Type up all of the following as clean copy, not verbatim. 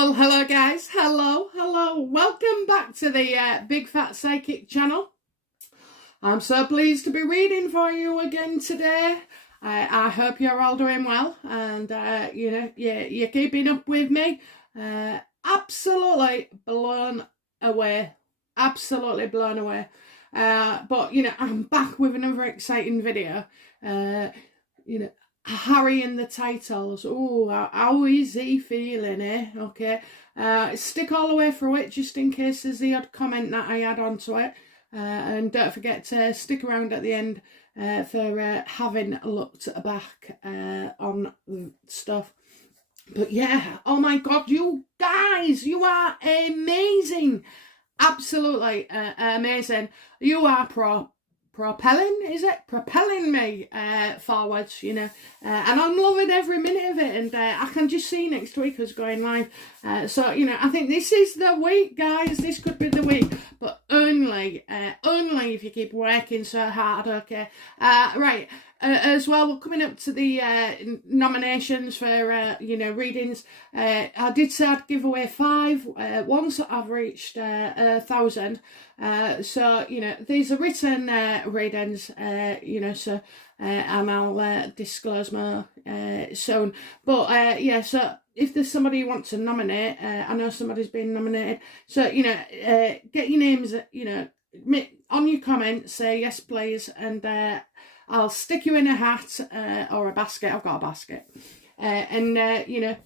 Well, hello guys, hello. Welcome back to the Big Fat Psychic channel. I'm so pleased to be reading for you again today. I hope you're all doing well and, you're keeping up with me. Absolutely blown away. But, I'm back with another exciting video. Harry in the titles. Oh, how is he feeling, eh? Okay. Stick all the way through it just in case there's the odd comment that I add onto it. And don't forget to stick around at the end for having looked back on stuff. But yeah, oh my God, you guys, you are amazing. Absolutely amazing. You are propelling me forwards, and I'm loving every minute of it, and I can just see next week us going live, so I think this is the week, guys. This could be the week, but only if you keep working so hard. Okay, right. As well, we're coming up to the nominations for readings. I did say I'd give away 5 once I've reached 1,000. So these are written readings. And I'll disclose more soon. But so if there's somebody who wants to nominate, I know somebody's been nominated. So get your names. On your comments, say yes, please, and I'll stick you in a hat or a basket. I've got a basket, and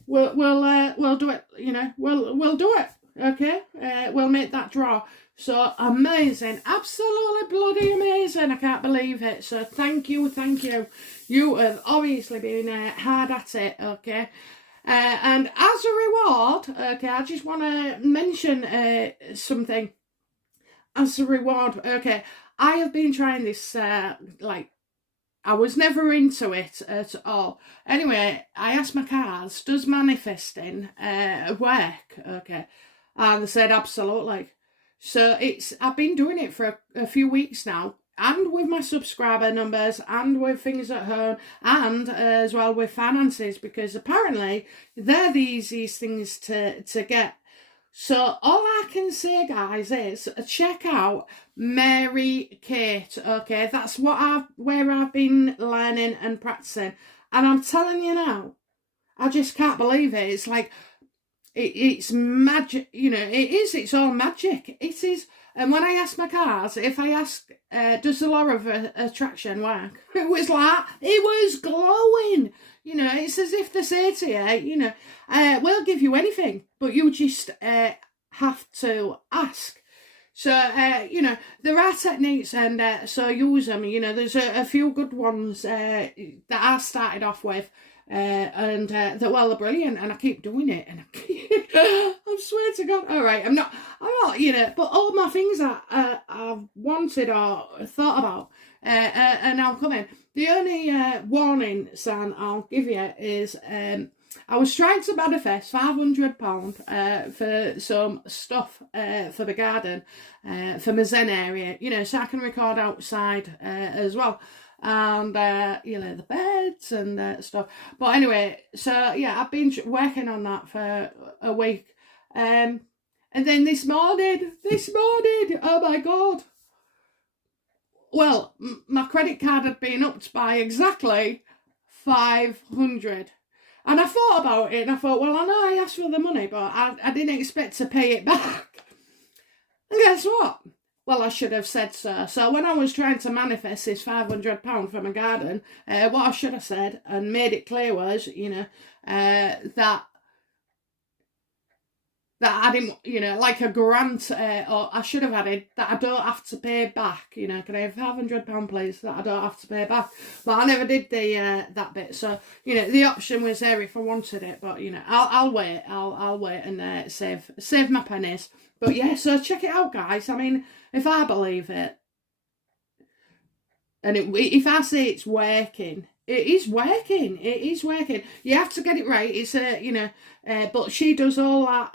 we'll do it. We'll do it. Okay, we'll make that draw. So amazing, absolutely bloody amazing. I can't believe it. So thank you. You have obviously been hard at it. Okay. And as a reward, okay, I just want to mention something. As a reward, okay, I have been trying this, I was never into it at all. Anyway, I asked my cards, does manifesting work? Okay. And they said absolutely. So I've been doing it for a few weeks now, and with my subscriber numbers, and with things at home, and as well with finances, because apparently they're the easiest things to get. So all I can say, guys, is check out Mary Kate. Okay, that's where I've been learning and practicing, and I'm telling you now, I just can't believe it. It's like it's magic. It is. It's all magic. It is. And when I asked my cards, if I ask, does the law of attraction work? It was like, it was glowing. It's as if they say to you, we'll give you anything, but you just have to ask. So, there are techniques, and so use them. There's a few good ones that I started off with, and they're brilliant, and I keep doing it, and I swear to God, all right, I'm not, but all my things that I've wanted or thought about, and I'll come in. The only warning sign I'll give you is I was trying to manifest £500 for some stuff for the garden, for my Zen area, so I can record outside as well. And the beds and stuff. But anyway, so yeah, I've been working on that for a week, and then this morning, oh my God. Well, my credit card had been upped by exactly 500. And I thought about it, and I thought, well, I know I asked for the money, but I didn't expect to pay it back. And guess what? Well, I should have said so. So when I was trying to manifest this £500 for my garden, what I should have said and made it clear was, that I didn't, like a grant, or I should have added that I don't have to pay back. Can I have £500, please, that I don't have to pay back? But I never did that bit. So the option was there if I wanted it. But I'll wait. I'll wait and save my pennies. But yeah, so check it out, guys. I mean, if I believe it, and if I say it's working. It is working. You have to get it right. It's but she does all that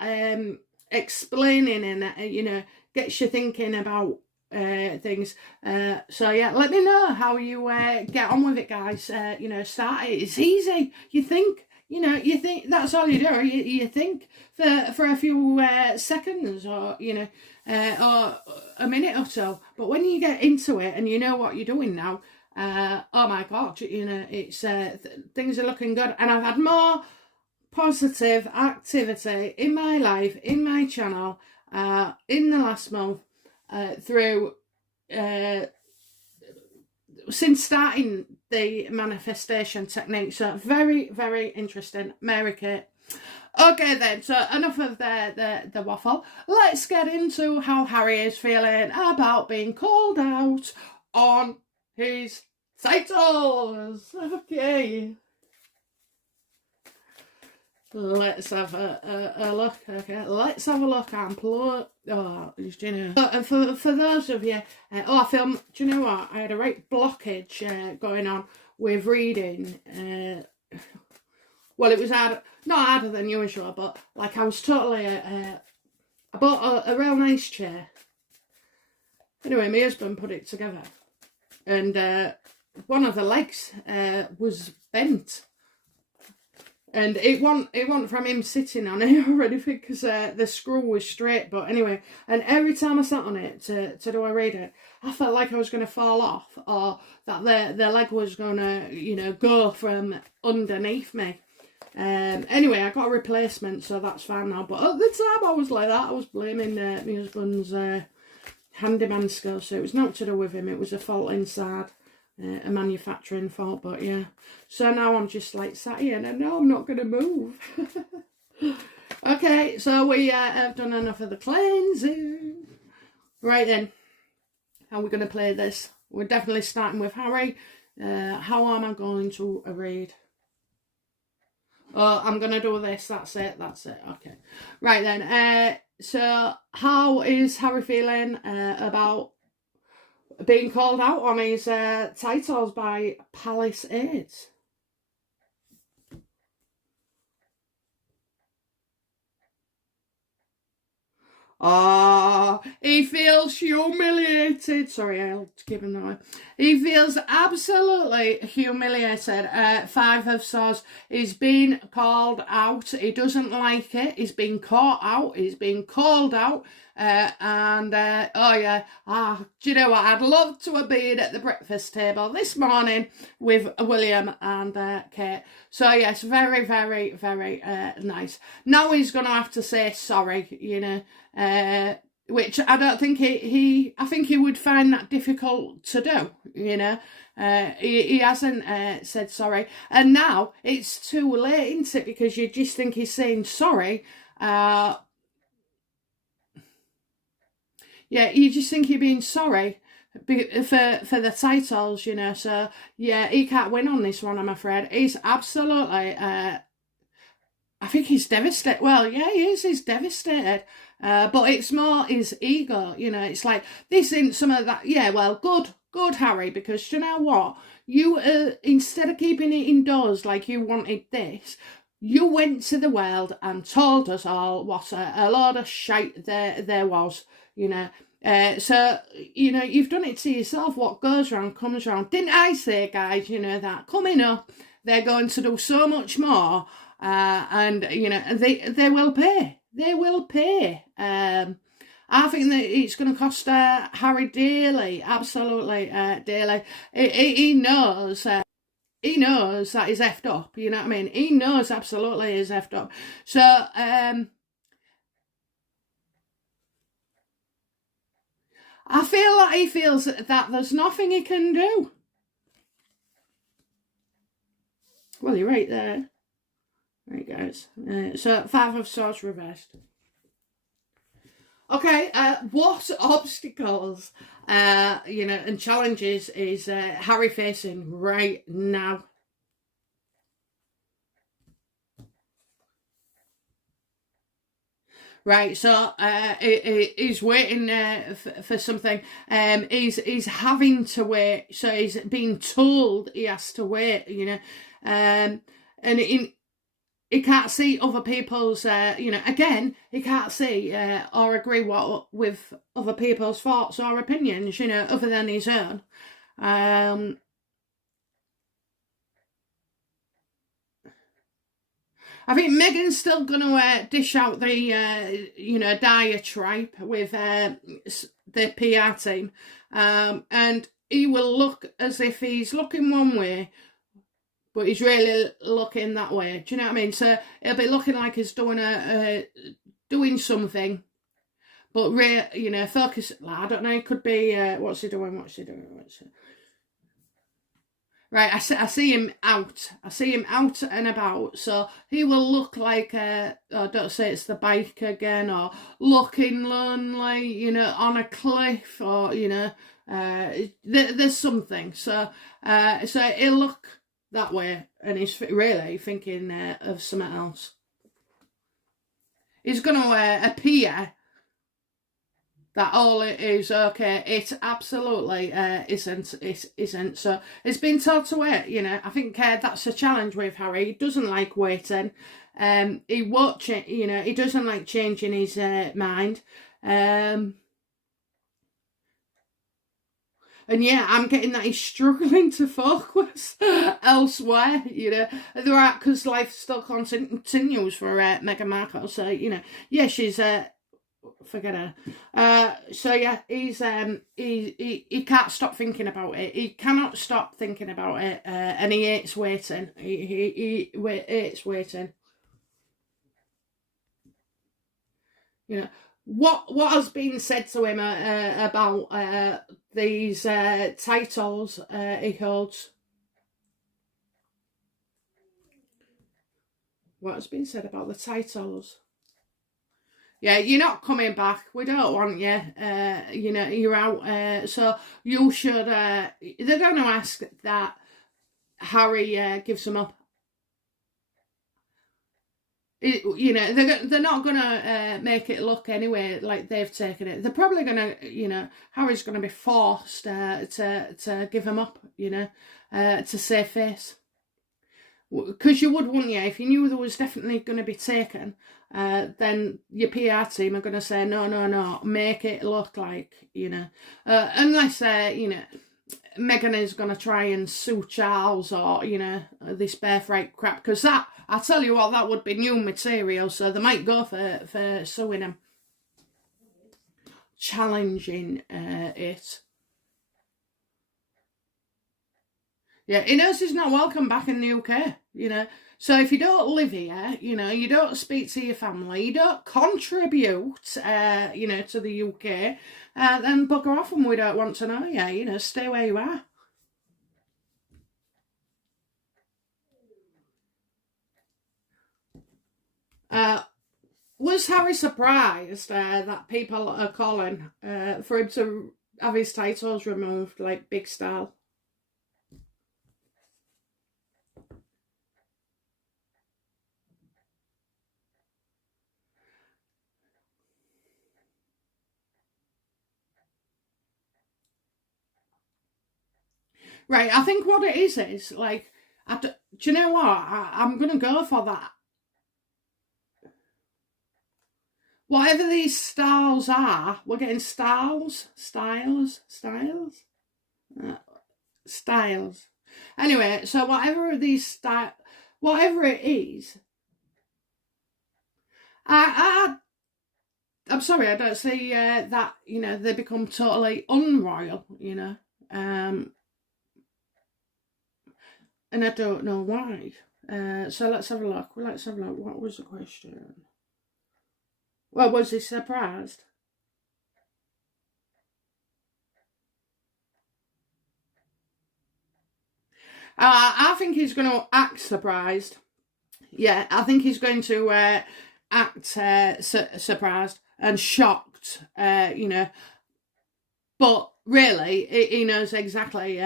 explaining and gets you thinking about things. So yeah, let me know how you get on with it, guys. Start it. It's easy. You think you know, you think that's all you do. You think for a few seconds, or you know, or a minute or so. But when you get into it and you know what you're doing now, oh my God, you know, it's things are looking good, and I've had more positive activity in my life, in my channel, in the last month, through since starting the manifestation technique. So very, very interesting. Mary Kate. Okay then, so enough of the waffle. Let's get into how Harry is feeling about being called out on his titles. Okay. Let's have a look. Okay, let's have a look and play. Oh, you know. And for those of you, I feel. Do you know what? I had a right blockage going on with reading. Well, it was not harder than usual, but like I was totally. I bought a real nice chair. Anyway, my husband put it together, and one of the legs was bent. And it wasn't from him sitting on it or anything, because the screw was straight. But anyway, and every time I sat on it to do a reading, I felt like I was going to fall off, or that the leg was going to, you know, go from underneath me. Anyway, I got a replacement, so that's fine now. But at the time I was like that, I was blaming my husband's handyman skills. So it was not to do with him, it was a fault inside. A manufacturing fault, but yeah. So now I'm just like sat here and I know I'm not going to move. Okay, so we have done enough of the cleansing. Right then, how are we going to play this? We're definitely starting with Harry. How am I going to read? Oh, I'm going to do this. That's it. Okay. Right then. So how is Harry feeling about being called out on his titles by Palace Aids? Oh, he feels humiliated. Sorry, I'll give him that one. He feels absolutely humiliated. Five of Swords. He's been called out. He doesn't like it. He's been caught out. He's been called out. Oh yeah. Do you know what? I'd love to have been at the breakfast table this morning with William and Kate. So yes, very, very, very nice. Now he's going to have to say sorry, you know, which I don't think I think he would find that difficult to do, you know. He hasn't said sorry, and now it's too late, isn't it? Because you just think he's saying sorry. Yeah, you just think you're being sorry for the titles, you know. So yeah, he can't win on this one, I'm afraid. He's absolutely I think he's devastated. Well, yeah, he is. He's devastated. But it's more his ego, you know. It's like, this isn't some of that. Yeah, well, good, Harry, because you know what? You, instead of keeping it indoors like you wanted this, you went to the world and told us all what a load of shite there was, you know. So, you know, you've done it to yourself. What goes round comes round. Didn't I say, guys, you know, that coming up, they're going to do so much more. And, you know, they will pay. They will pay. I think that it's going to cost Harry dearly. Absolutely dearly. He knows... he knows that he's effed up, you know what I mean? He knows absolutely he's effed up. So, I feel like he feels that there's nothing he can do. Well, you're right there. Right, guys. So, Five of Swords reversed. Okay, what obstacles, you know, and challenges is Harry facing right now? Right, so he's waiting for something. He's having to wait, so he's being told he has to wait, you know, and he can't see other people's, you know, again, he can't see or agree with other people's thoughts or opinions, you know, other than his own. I think Meghan's still going to dish out the, you know, diatribe with the PR team. And he will look as if he's looking one way, but he's really looking that way. Do you know what I mean? So it'll be looking like he's doing doing something, but you know, focus. I don't know. It could be what's he doing? Right, I see him out. I see him out and about. So he will look like don't say it's the bike again, or looking lonely, you know, on a cliff, or you know, there's something. So he'll look that way, and he's really thinking of something else. He's going to appear that all it is, okay, it absolutely isn't. It isn't. So it's been told to wait, you know. I think that's a challenge with Harry. He doesn't like waiting. He won't change, you know, he doesn't like changing his mind. And yeah, I'm getting that he's struggling to focus elsewhere, you know. Because life still continues for Meghan Markle. So, you know, yeah, she's... forget her. So yeah, he's he can't stop thinking about it. He cannot stop thinking about it, and he hates waiting. He hates waiting. You know what has been said to him about these titles he holds. What has been said about the titles? Yeah, you're not coming back. We don't want you. You know, you're out. So you should... they're going to ask that Harry gives them up. You know, they're not going to make it look anyway like they've taken it. They're probably going to, you know, Harry's going to be forced to give them up, you know, to save face. Because you would, wouldn't you? If you knew there was definitely going to be taken, then your PR team are going to say, no, make it look like, you know, unless, you know, Meghan is going to try and sue Charles or, you know, this birthright crap. Because that, I tell you what, that would be new material. So they might go for suing him. Challenging it. Yeah, he knows he's not welcome back in the UK, you know. So if you don't live here, you know, you don't speak to your family, you don't contribute, you know, to the UK, then bugger off and we don't want to know you, you know, stay where you are. Was Harry surprised that people are calling for him to have his titles removed, like big style? Right, I think what it is like, do you know what? I'm going to go for that. Whatever these styles are, we're getting styles. Anyway, so whatever these whatever it is, I'm sorry, I don't see that, you know, they become totally unroyal, you know. And I don't know why. So let's have a look. What was the question? Well, was he surprised? I think he's going to act surprised. Yeah, I think he's going to act surprised and shocked, you know. But really, he knows exactly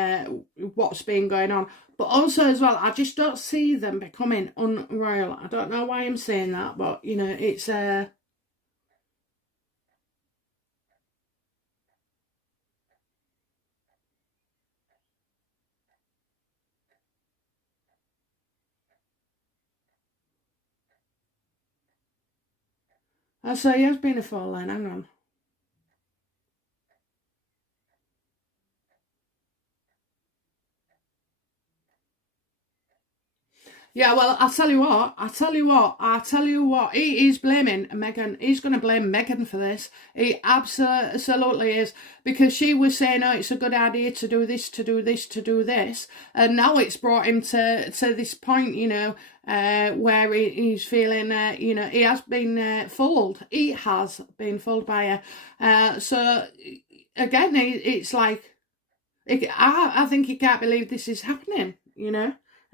what's been going on. But also as well, I just don't see them becoming unroyal. I don't know why I'm saying that, but, you know, it's... So he has been a fall then, hang on. Yeah, well, I tell you what, he is blaming Meghan. He's going to blame Meghan for this. He absolutely is. Because she was saying, oh, it's a good idea to do this, to do this, to do this. And now it's brought him to this point, where he's feeling, he has been fooled. He has been fooled by her. So, again, it's like, I think he can't believe this is happening,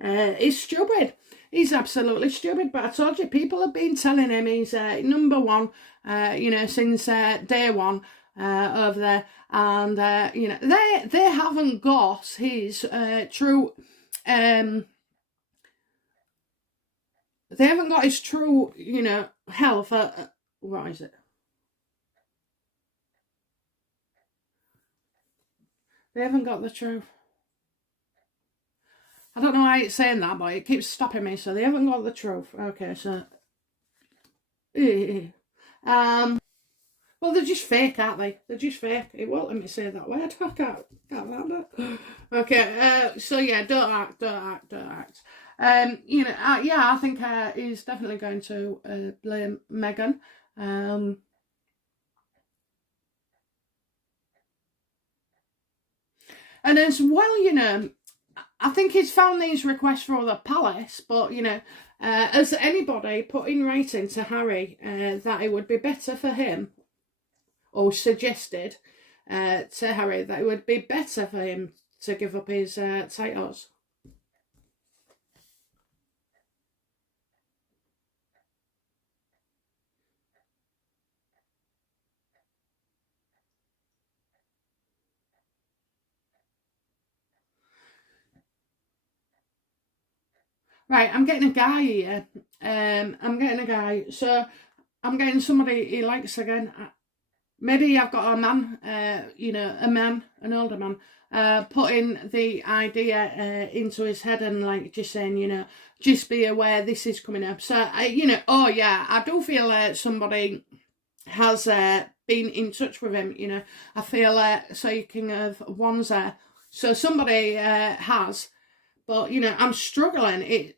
He's stupid. He's absolutely stupid. But I told you, people have been telling him he's number one, since day one over there. And, they haven't got his true... they haven't got his true, health. What is it? They haven't got the truth. I don't know why it's saying that, but it keeps stopping me. So they haven't got the truth. Okay, so well, they're just fake, aren't they? They're just fake. It won't let me say that word. I can't find it. Okay, so yeah, don't act. I think he's definitely going to blame Meghan. And as well, I think he's found these requests for the palace, but, has anybody put in writing to Harry that it would be better for him, or suggested to Harry that it would be better for him to give up his titles? Right, I'm getting a guy here. So I'm getting somebody he likes again. Maybe I've got a man, an older man, putting the idea into his head and like just saying, just be aware this is coming up. So, I do feel somebody has been in touch with him, I feel so you King of Wands there. So somebody has, but, I'm struggling.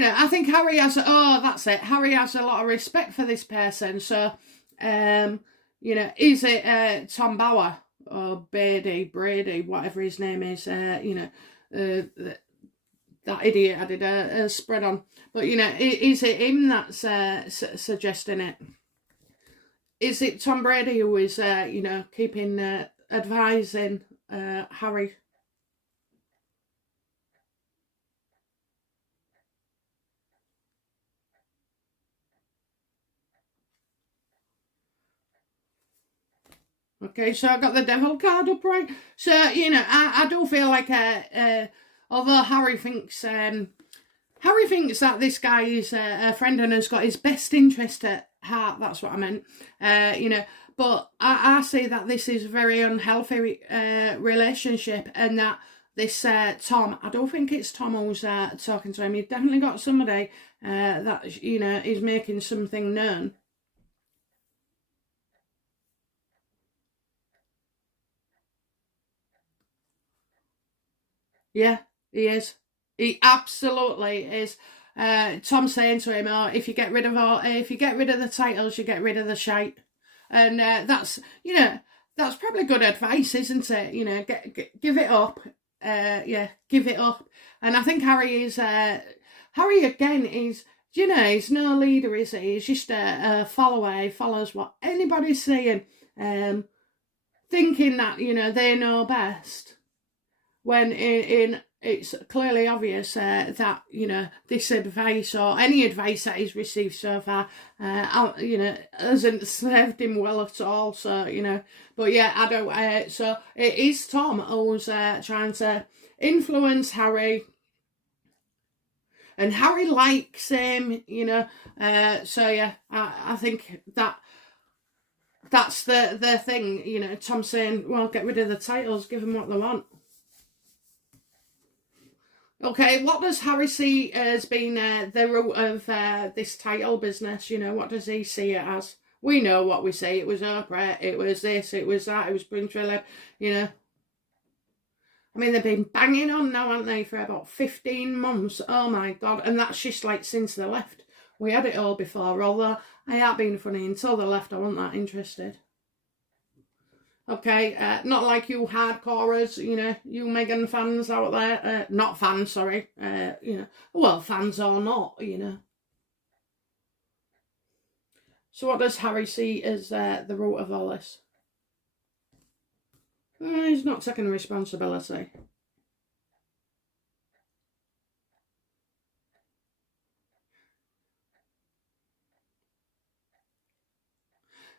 I think Harry has, that's it. Harry has a lot of respect for this person. So, is it Tom Bauer or Brady, whatever his name is, that idiot I did a spread on. But, is it him that's suggesting it? Is it Tom Brady who is, keeping, advising Harry? Okay, so I got the devil card up, right? So, I do feel like, although Harry thinks that this guy is a friend and has got his best interest at heart, that's what I meant, but I see that this is a very unhealthy relationship, and that this Tom, I don't think it's Tom who's talking to him. You've definitely got somebody that, is making something known. Yeah, he is. He absolutely is. Tom saying to him, "Oh, if you get rid of the titles, you get rid of the shite," and that's that's probably good advice, isn't it? Give it up. Give it up. And I think Harry is. Harry again is. He's no leader, is he? He's just a follower. He follows what anybody's saying, thinking that they know best. When it's clearly obvious that this advice or any advice that he's received so far hasn't served him well at all. So but yeah, I don't. So it is Tom who's trying to influence Harry, and Harry likes him. So yeah, I think that's the thing. Tom saying, well, get rid of the titles, give them what they want. Okay, what does Harry see as being the root of this title business? What does he see it as? We know what we say. It was Oprah, it was this, it was that, it was Prince Philip, I mean, they've been banging on now, haven't they, for about 15 months. Oh, my God. And that's just like since they left. We had it all before, although I have been funny. Until they left, I wasn't that interested. Okay, not like you hardcorers, you know, you Meghan fans out there. Not fans, sorry. You know, well, fans or not, you know. So what does Harry see as the root of all this? He's not taking responsibility.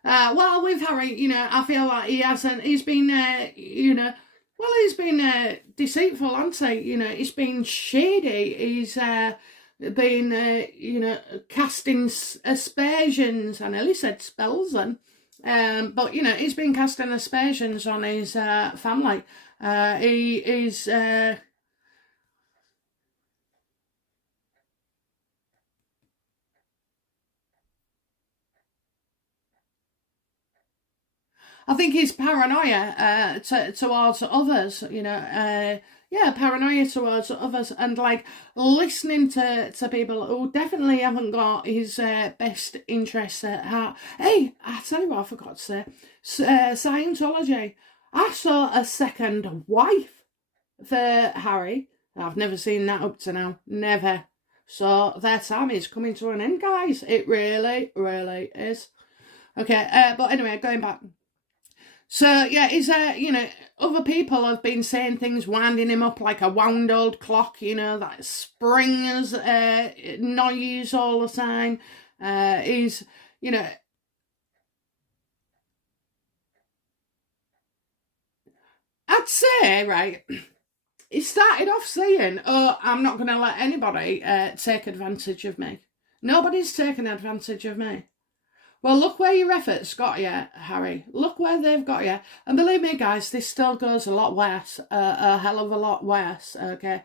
Well, with Harry, you know, I feel like he's been, you know, well, he's been deceitful, hasn't he? You know, he's been shady. He's been, you know, casting aspersions. I nearly said spells then. But, you know, he's been casting aspersions on his family. He is... I think his paranoia towards others, you know, yeah, paranoia towards others, and like listening to people who definitely haven't got his best interests at heart. Hey, I tell you what, I forgot to say, Scientology. I saw a second wife for Harry. I've never seen that up to now, never. So their time is coming to an end, guys. It really, really is. Okay, but anyway, going back. So, yeah, you know, other people have been saying things, winding him up like a wound old clock, you know, that springs noise all the time. He's, you know, I'd say, right, he started off saying, oh, I'm not going to let anybody take advantage of me. Nobody's taken advantage of me. Well, look where your efforts got you, Harry. Look where they've got you. And believe me, guys, this still goes a lot worse, a hell of a lot worse, okay,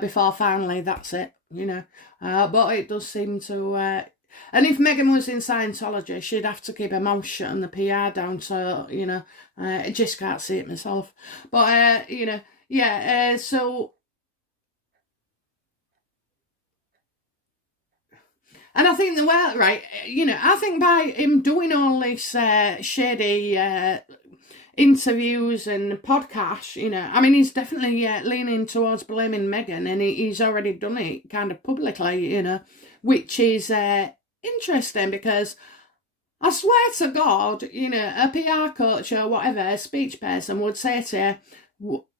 before finally that's it, you know. But it does seem to... and if Meghan was in Scientology, she'd have to keep her mouth shut and the PR down, so, you know, I just can't see it myself. But, you know, yeah, so... And I think right, you know, I think by him doing all this shady interviews and podcasts, you know, I mean, he's definitely leaning towards blaming Meghan, and he's already done it kind of publicly, you know, which is interesting because I swear to God, you know, a PR coach or whatever, a speech person would say to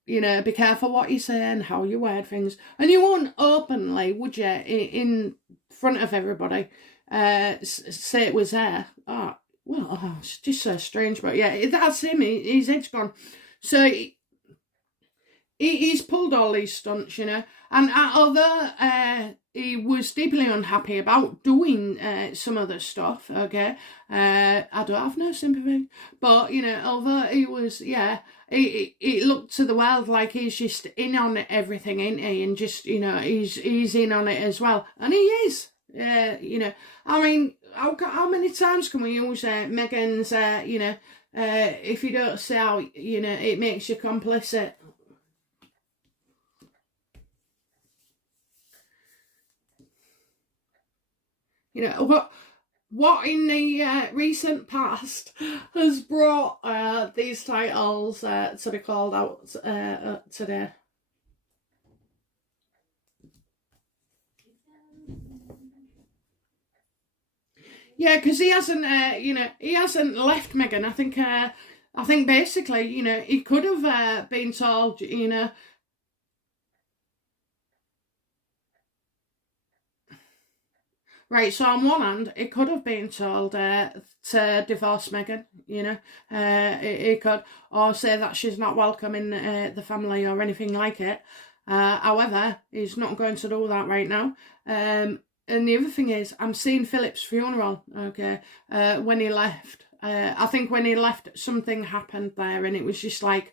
you know, be careful what you say and how you word things. And you won't openly, would you, in front of everybody, say it was there. Oh, well, it's just so strange. But yeah, that's him. His head's gone. So he's pulled all these stunts, you know. And although he was deeply unhappy about doing some of the stuff, okay, I don't have no sympathy. But, you know, although he was, yeah, it looked to the world like he's just in on everything, ain't he? And just, you know, he's in on it as well. And he is. You know, I mean, how many times can we use Meghan's, you know, if you don't say how, you know, it makes you complicit. You know, what in the recent past has brought these titles to be called out today? Yeah, because he hasn't, you know, he hasn't left Meghan. I think basically, you know, he could have been told, you know. Right, so on one hand, it could have been told to divorce Meghan, you know, it could, or say that she's not welcome in the family or anything like it. However, he's not going to do that right now. And the other thing is, I'm seeing Philip's funeral, okay, when he left. I think when he left, something happened there, and it was just like,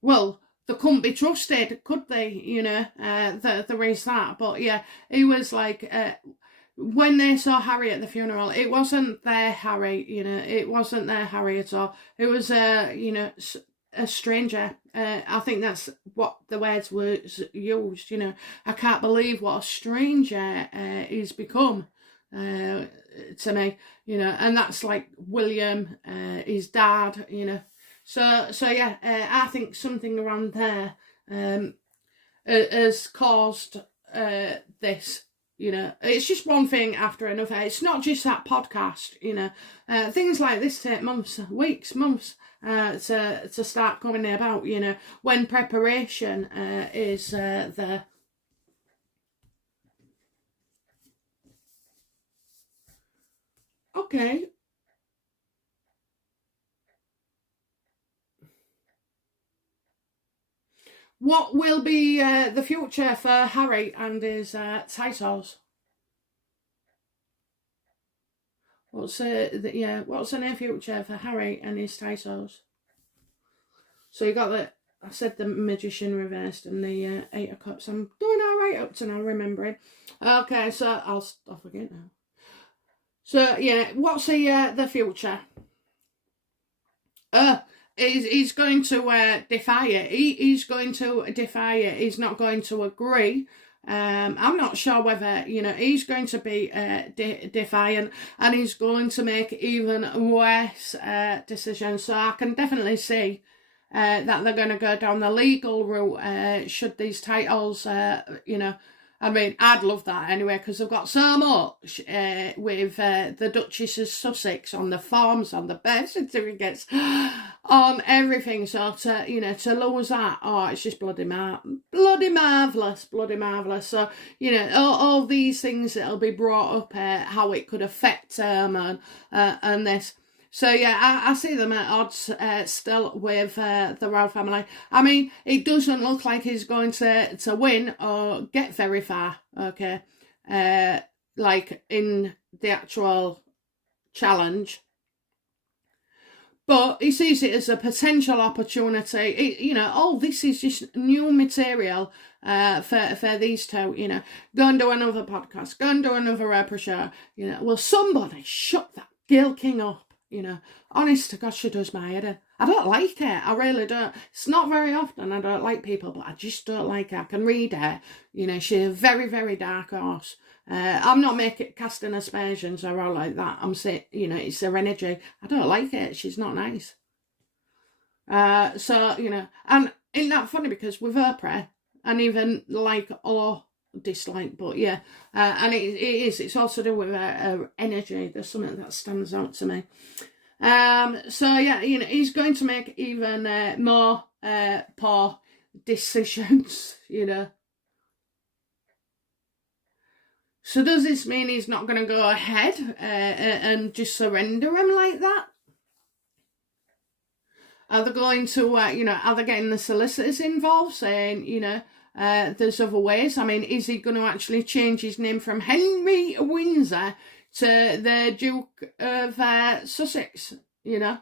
well, they couldn't be trusted, could they? You know, there is that. But yeah, it was like, when they saw Harry at the funeral, it wasn't their Harry, you know, it wasn't their Harry at all. It was, you know, a stranger. I think that's what the words were used, you know. I can't believe what a stranger he's become to me, you know. And that's like William, his dad, you know. So yeah, I think something around there has caused this. You know, it's just one thing after another. It's not just that podcast, you know. Things like this take months, weeks, months to start coming about, you know, when preparation is there. Okay. What will be the future for Harry and his titles? What's the near future for Harry and his titles? So you got I said the Magician reversed and the Eight of Cups. I'm doing all right up to now, remembering. Okay, so I'll forget now. So yeah, what's the future? He's going to defy it. He's going to defy it. He's not going to agree. I'm not sure whether, you know, he's going to be defiant, and he's going to make even worse decisions. So I can definitely see that they're going to go down the legal route should these titles, you know. I mean, I'd love that anyway, because they've got so much with the Duchess of Sussex on the forms, on the birth certificates, on everything. So to, you know, to lose that, oh, it's just bloody marvellous. So, you know, all these things that'll be brought up, how it could affect them and this. So yeah, I see them at odds still with the royal family. I mean, it doesn't look like he's going to win or get very far, okay? Like in the actual challenge. But he sees it as a potential opportunity. You know, this is just new material for these two, you know. Go and do another podcast. Go and do another opera show. You know, will somebody shut that Gail King up? You know, honest to God, she does my head in. I don't like her. I really don't. It's not very often I don't like people, but I just don't like her. I can read her. You know, she's a very, very dark horse. I'm not casting aspersions or all like that. I'm saying, you know, it's her energy. I don't like it. She's not nice. So, you know, and isn't that funny, because with Oprah, and even like or dislike, but yeah, and it's also to do with her energy. There's something that stands out to me. So yeah, you know, he's going to make even more poor decisions, you know. So does this mean he's not going to go ahead and just surrender him like that? Are they going to, you know, are they getting the solicitors involved, saying, you know, there's other ways? I mean, is he going to actually change his name from Henry Windsor to the Duke of Sussex, you know?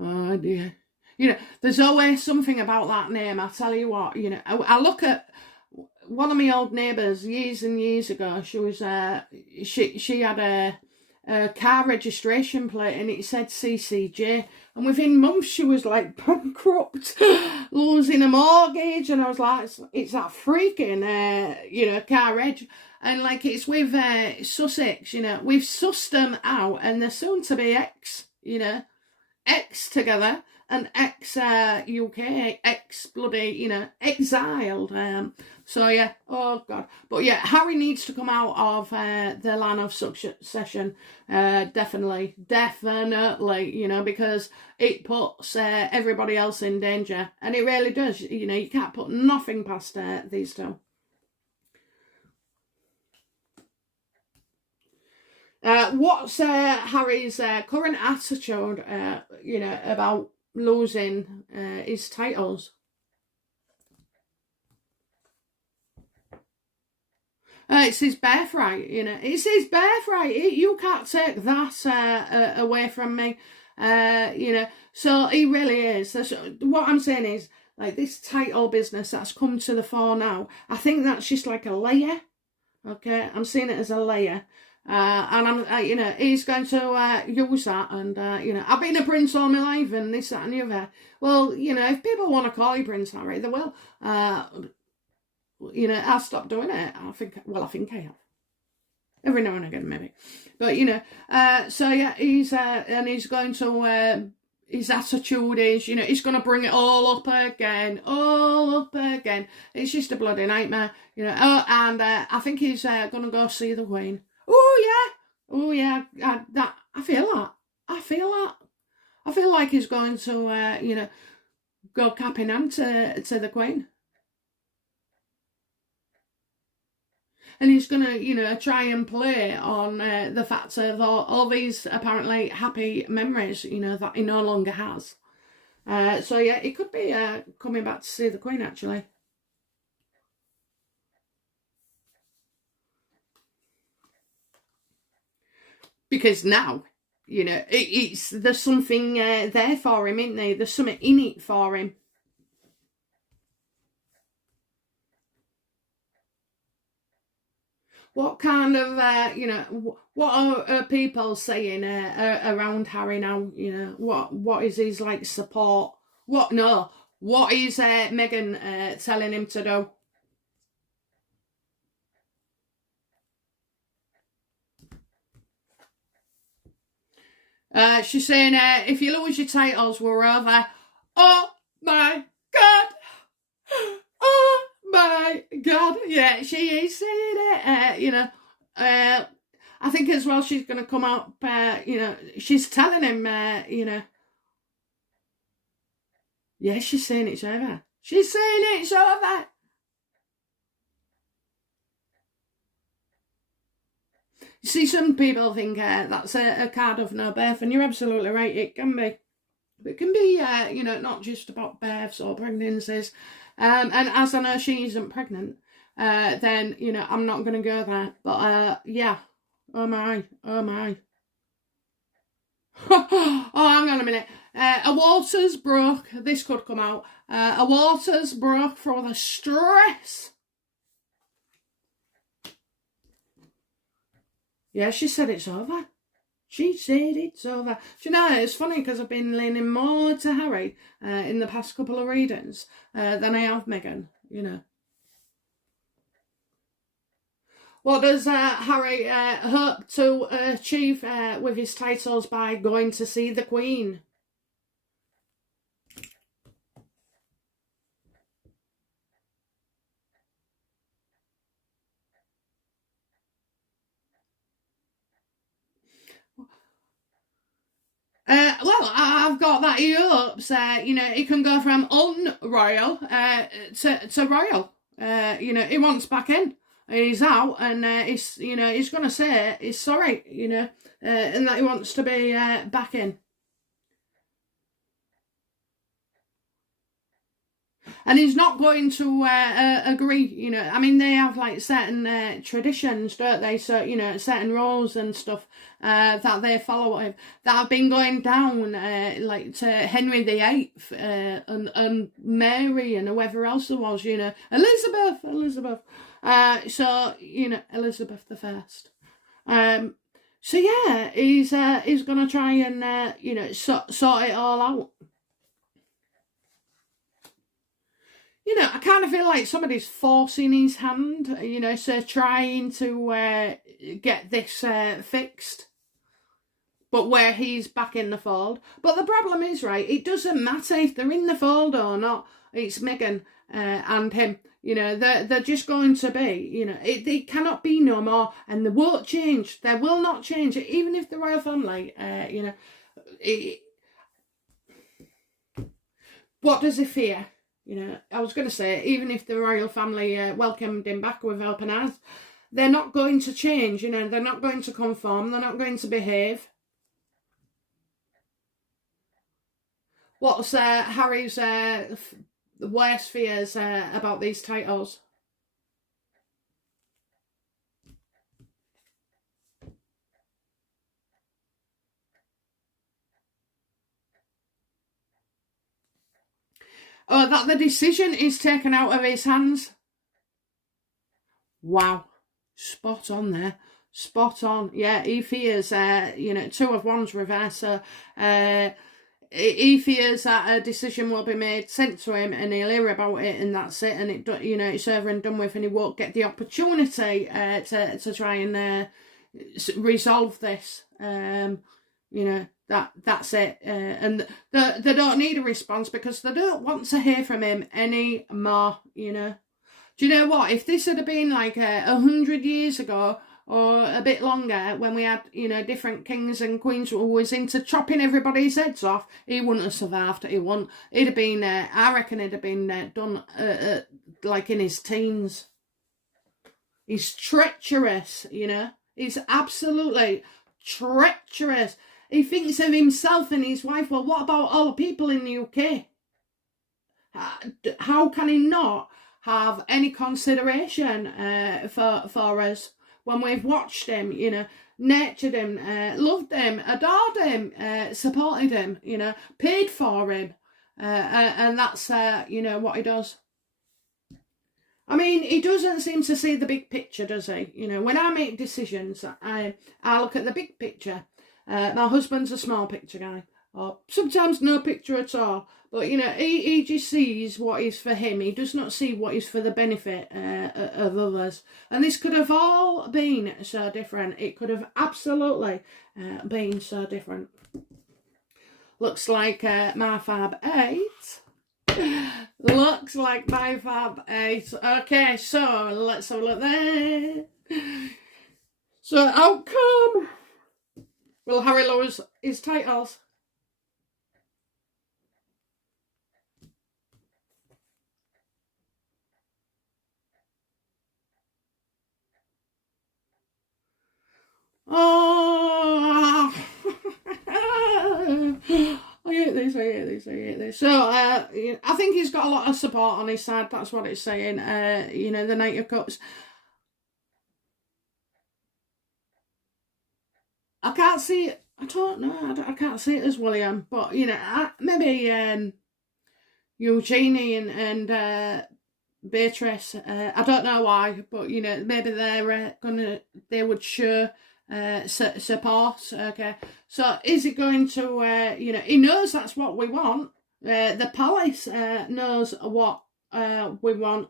Oh dear. You know, there's always something about that name. I tell you what, you know, I look at one of my old neighbours years and years ago. She was, she had a car registration plate and it said CCJ, and within months she was like bankrupt, losing a mortgage, and I was like, it's that freaking you know, car reg. And like, it's with Sussex, you know, we've sussed them out, and they're soon to be you know, ex together, and UK, ex bloody, you know, exiled. So yeah, oh God. But yeah, Harry needs to come out of the line of succession, definitely, you know, because it puts everybody else in danger, and it really does. You know, you can't put nothing past these two. What's Harry's current attitude, you know, about losing his titles? It's his birthright, you know. It's his birthright. You can't take that away from me, you know. So he really is. What I'm saying is, like, this title business that's come to the fore now, I think that's just like a layer, okay? I'm seeing it as a layer. And I'm, you know, he's going to use that. And you know, I've been a prince all my life, and this, that, and the other. Well, you know, if people want to call you Prince Harry, they will. You know, I'll stop doing it. I think I have. Every now and again, maybe. But, you know, so yeah, he's going to, his attitude is, you know, he's going to bring it all up again. It's just a bloody nightmare, you know. Oh, and I think he's going to go see the Queen. Oh, yeah, I feel that. I feel like he's going to, you know, go cap in hand to the Queen. And he's going to, you know, try and play on the fact of all these apparently happy memories, you know, that he no longer has. So, yeah, he could be coming back to see the Queen, actually. Because now, you know, there's something there for him, isn't there? There's something in it for him. What kind of, you know, what are people saying around Harry now? You know, what is his, like, support? What is Meghan telling him to do? She's saying, if you lose your titles, we're over. Oh, my God. Oh, my God. Yeah, she is saying it. You know, I think as well she's going to come up, you know, she's telling him, you know. Yeah, she's saying it's over. She's saying it's over. You see, some people think that's a card of no birth, and you're absolutely right, it can be. It can be, you know, not just about births or pregnancies. And as I know she isn't pregnant, then, you know, I'm not going to go there. But, yeah. Oh, my. Oh, hang on a minute. A waters broke. This could come out. A waters broke for the stress. Yeah, she said it's over. She said it's over. Do you know, it's funny because I've been leaning more to Harry in the past couple of readings than I have Meghan, you know. What does Harry hope to achieve with his titles by going to see the Queen? Well, I've got that he hopes, you know, he can go from unroyal to royal. You know, he wants back in. He's out, and he's, you know, he's going to say he's sorry, you know, and that he wants to be back in. And he's not going to agree, you know. I mean, they have like certain traditions, don't they? So, you know, certain rules and stuff that they follow that have been going down, like to Henry VIII and Mary and whoever else there was, you know, Elizabeth. So, you know, Elizabeth I. So yeah, he's going to try and you know, sort it all out. You know, I kind of feel like somebody's forcing his hand, you know, so trying to get this fixed. But where he's back in the fold. But the problem is, right, it doesn't matter if they're in the fold or not. It's Meghan and him. You know, they're just going to be, you know, they cannot be no more. And they won't change. They will not change. Even if the royal family, you know, what does he fear? You know, I was going to say, even if the royal family welcomed him back with open arms, they're not going to change, you know, they're not going to conform, they're not going to behave. What's Harry's worst fears about these titles? Oh, that the decision is taken out of his hands. Wow. Spot on there. Spot on. Yeah, he fears, you know, 2 of Wands reverse. So, he fears that a decision will be made, sent to him, and he'll hear about it, and that's it. And it, you know, it's over and done with, and he won't get the opportunity to try and resolve this. You know, that's it. And they don't need a response because they don't want to hear from him anymore. You know. Do you know what? If this had been like 100 years ago, or a bit longer, when we had, you know, different kings and queens who was into chopping everybody's heads off, he wouldn't have survived. He wouldn't. He'd have been, I reckon he'd have been done like in his teens. He's treacherous, you know. He's absolutely treacherous. He thinks of himself and his wife. Well, what about all the people in the UK? How can he not have any consideration for us? When we've watched him, you know, nurtured him, loved him, adored him, supported him, you know, paid for him. And that's, you know, what he does. I mean, he doesn't seem to see the big picture, does he? You know, when I make decisions, I look at the big picture. My husband's a small picture guy. Or sometimes no picture at all. But, you know, he just sees what is for him. He does not see what is for the benefit of others. And this could have all been so different. It could have absolutely been so different. Looks like my Fab 8. Looks like my Fab 8. Okay, so let's have a look there. So, outcome. Will Harry lose his titles? Oh, I hate this. So, I think he's got a lot of support on his side. That's what it's saying. You know, the Knight of Cups. I can't see it. I don't know. I can't see it as William. But, you know, maybe Eugenie and Beatrice. I don't know why. But, you know, maybe they would show support. Okay, so is it going to you know, he knows that's what we want. The palace knows what we want.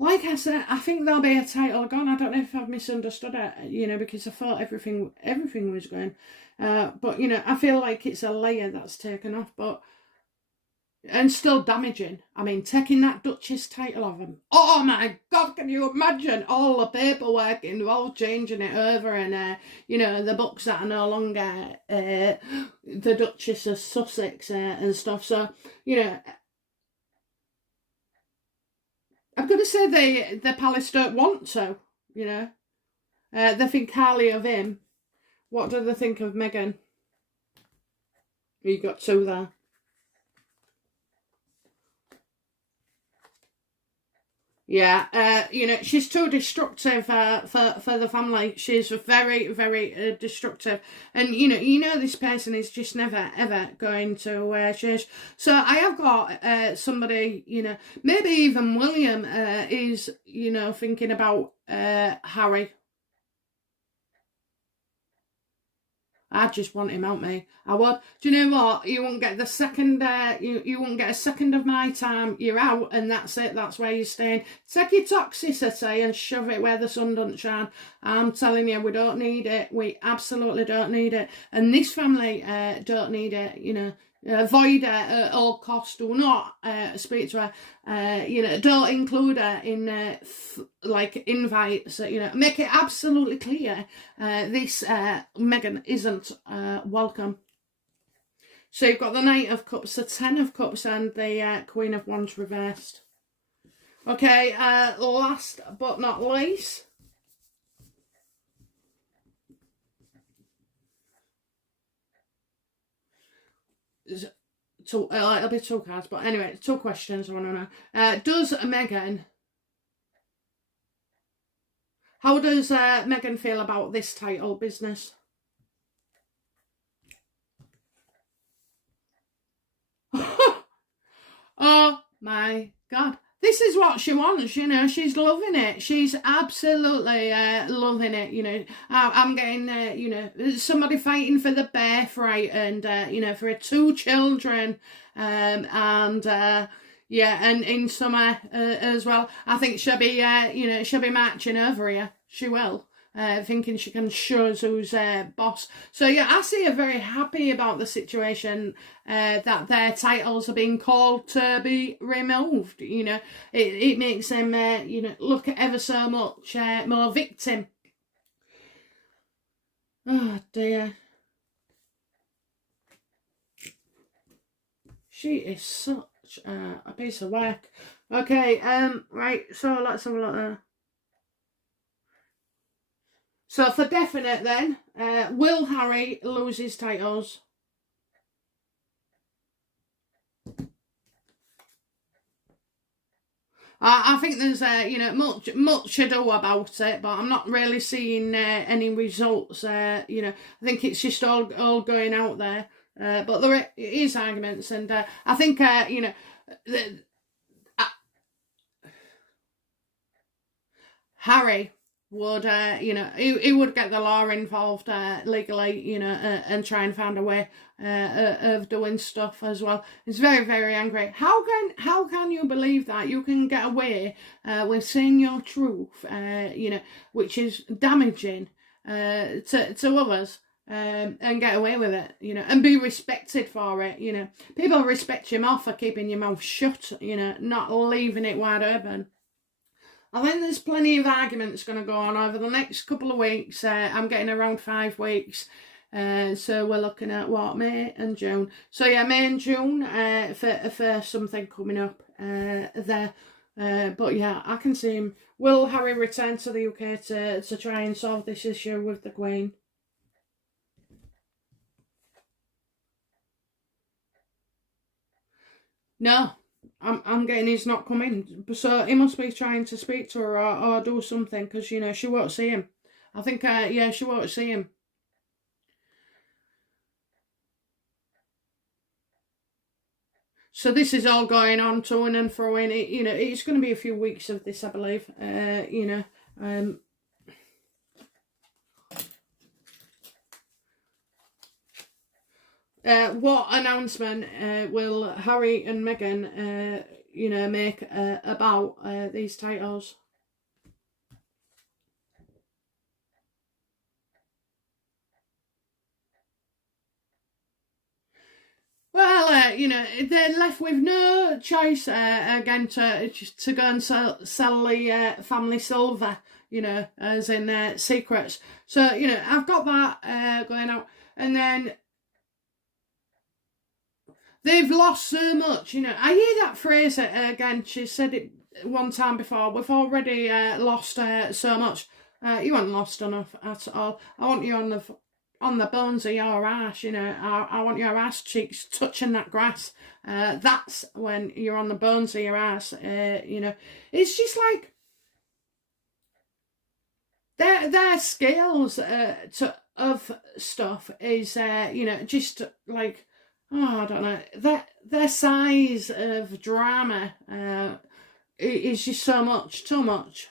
Like I said, I think there'll be a title gone. I don't know if I've misunderstood it, you know, because I thought everything was going, but you know, I feel like it's a layer that's taken off, but and still damaging. I mean, taking that Duchess title of him. Oh my God, can you imagine all the paperwork involved, changing it over, and you know, the books that are no longer the Duchess of Sussex and stuff. So, you know, I'm going to say the palace don't want to, you know. They think highly of him. What do they think of Meghan? You got 2 there. Yeah, you know, she's too destructive for the family. She's very, very destructive. And, you know this person is just never, ever going to change. So I have got somebody, you know, maybe even William is, you know, thinking about Harry. I just want him out, me. I would. Do you know what? You won't get the second. You won't get a second of my time. You're out, and that's it. That's where you're staying. Take your toxicity and shove it where the sun doesn't shine. I'm telling you, we don't need it. We absolutely don't need it. And this family don't need it. You know, avoid her at all costs. Do not speak to her. You know, don't include her in like invites. You know, make it absolutely clear this Meghan isn't welcome. So you've got the Knight of Cups, the 10 of Cups, and the Queen of Wands reversed. Okay, last but not least. It'll be 2 cards, but anyway, 2 questions I want to know. Does Meghan... How does Meghan feel about this title business? Oh my God. this is what she wants, you know. She's loving it. She's absolutely loving it, you know. I'm getting, you know, somebody fighting for the birthright and, you know, for her 2 children. Yeah, and in summer as well. I think she'll be, you know, she'll be marching over here. She will. Thinking she can show us who's boss. So yeah, I see her very happy about the situation, that their titles are being called to be removed. You know, it makes them, you know, look ever so much more victim. Oh dear. She is such a piece of work. Okay, right, so let's have a look there. So for definite then, will Harry lose his titles? I think there's you know, much to do about it, but I'm not really seeing any results. You know, I think it's just all going out there. But there is arguments, and I think you know, Harry would, you know, he would get the law involved legally, you know, and try and find a way of doing stuff as well. He's very, very angry. How can you believe that you can get away with saying your truth, you know, which is damaging to others, and get away with it, you know, and be respected for it, you know. People respect you more for keeping your mouth shut, you know, not leaving it wide open. I think there's plenty of arguments going to go on over the next couple of weeks. I'm getting around 5 weeks. So we're looking at what, May and June. So yeah, May and June for something coming up there. But yeah, I can see him. Will Harry return to the UK to try and solve this issue with the Queen? No. I'm getting he's not coming, so he must be trying to speak to her or do something, because you know she won't see him. I think yeah, she won't see him. So this is all going on, to and fro-ing. You know, it's going to be a few weeks of this, I believe. You know, what announcement will Harry and Meghan, you know, make about these titles? Well, you know, they're left with no choice again to go and sell the family silver, you know, as in secrets. So, you know, I've got that going out. And then they've lost so much, you know. I hear that phrase again. She said it one time before. We've already lost so much. You haven't lost enough at all. I want you on the bones of your ass, you know. I want your ass cheeks touching that grass. That's when you're on the bones of your ass. You know, it's just like their scales of stuff is you know, just like, oh, I don't know, their size of drama is just so much, too much.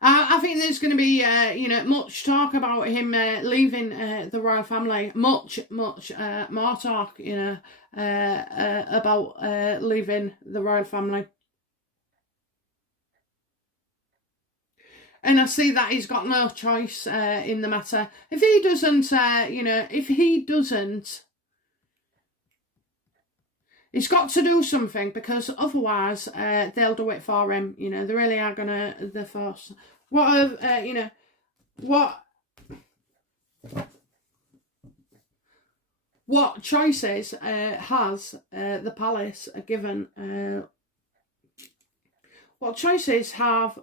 I think there's going to be, you know, much talk about him leaving the royal family. Much more talk, you know, about leaving the royal family. And I see that he's got no choice in the matter. If he doesn't, you know, he's got to do something, because otherwise they'll do it for him. You know, they really are gonna the force. What you know, what choices has the palace given? What choices have?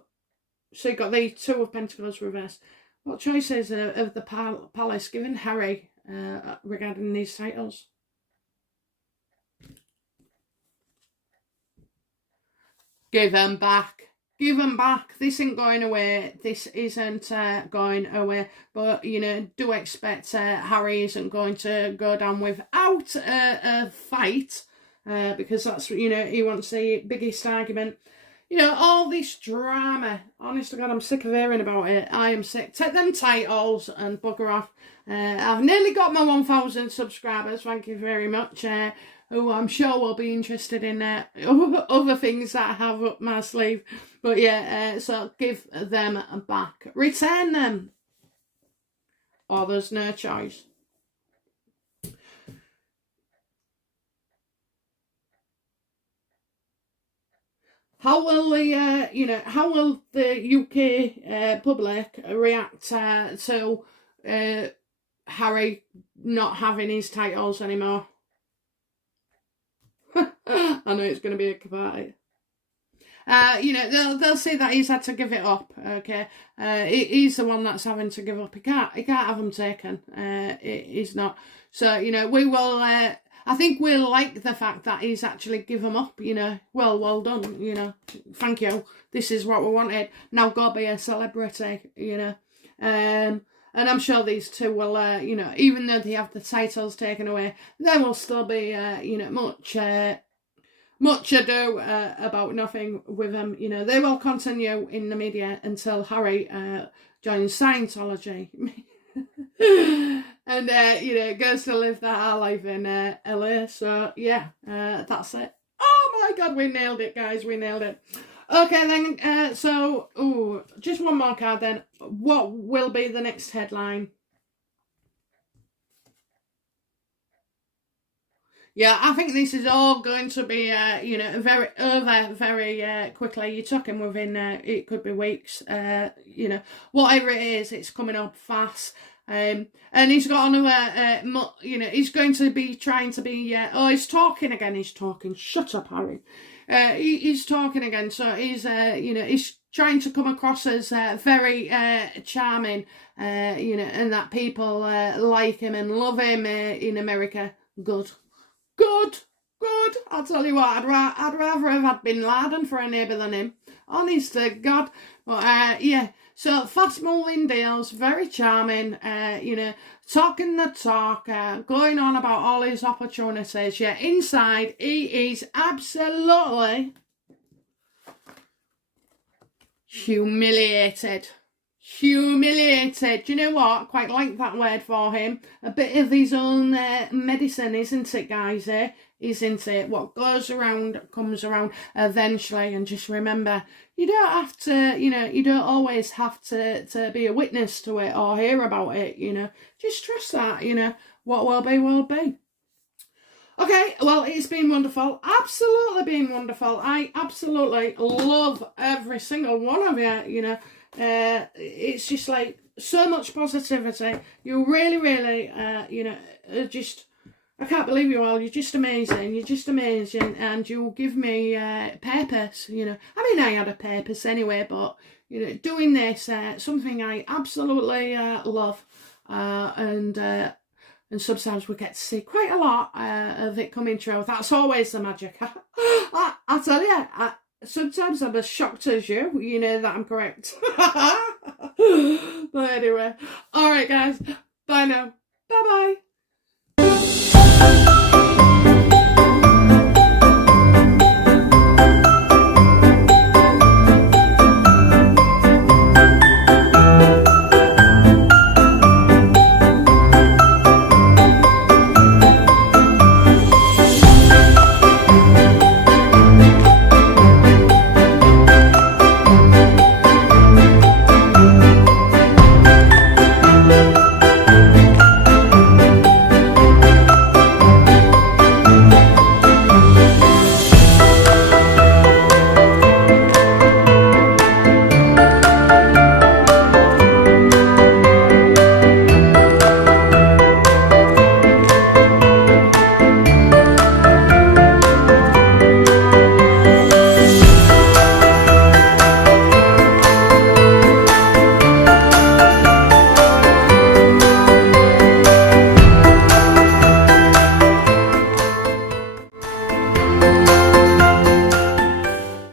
So you got the 2 of Pentacles reversed. What choices of the palace given Harry regarding these titles? Give them back. give them back. This ain't going away. This isn't going away. But, you know, do expect Harry isn't going to go down without a fight. Because that's, you know, he wants the biggest argument. You know, all this drama. Honest to God, I'm sick of hearing about it. I am sick. Take them titles and bugger off. I've nearly got my 1,000 subscribers. Thank you very much. Who I'm sure will be interested in other things that I have up my sleeve. But yeah, so give them back. Return them. Or there's no choice. How will the how will the UK public react to Harry not having his titles anymore? I know it's going to be a party. You know, they'll say that he's had to give it up. Okay, he's the one that's having to give up. He can't have them taken. He's not. So you know, we will. I think we'll like the fact that he's actually given them up. You know, well done. You know, thank you. This is what we wanted. Now go be a celebrity. You know, and I'm sure these two will. You know, even though they have the titles taken away, there will still be. You know, much ado about nothing with them. You know, they will continue in the media until Harry joins Scientology. And, you know, goes to live the high life in LA. So, yeah, that's it. Oh, my God, we nailed it, guys. We nailed it. Okay, then, so, just one more card, then. What will be the next headline? Yeah, I think this is all going to be, you know, very quickly. You're talking within, it could be weeks, you know, whatever it is, it's coming up fast. And he's got another, you know, he's going to be trying to be, he's talking again, he's talking. Shut up, Harry. He's talking again, so he's, you know, he's trying to come across as very charming, you know, and that people like him and love him in America. Good. I'll tell you what, I'd rather have had Bin Laden for a neighbour than him. Honest to God. But, yeah, so fast-moving deals, very charming, you know, talking the talk, going on about all his opportunities. Yeah, inside, he is absolutely humiliated. Humiliated. Do you know what? I quite like that word for him. A bit of his own medicine, isn't it, guys? Isn't it? What goes around comes around eventually. And just remember, you don't have to, you know, you don't always have to be a witness to it or hear about it, you know. Just trust that, you know, what will be, will be. Okay, well, it's been wonderful. Absolutely been wonderful. I absolutely love every single one of you, you know. It's just like so much positivity. You really, you know, just, I can't believe you all. You're just amazing. You're just amazing. And you give me purpose, you know. I mean, I had a purpose anyway, but, you know, doing this, something I absolutely love. And sometimes we get to see quite a lot of it coming true. That's always the magic. I tell you, sometimes I'm as shocked as you know that I'm correct. But anyway, all right, guys, bye now.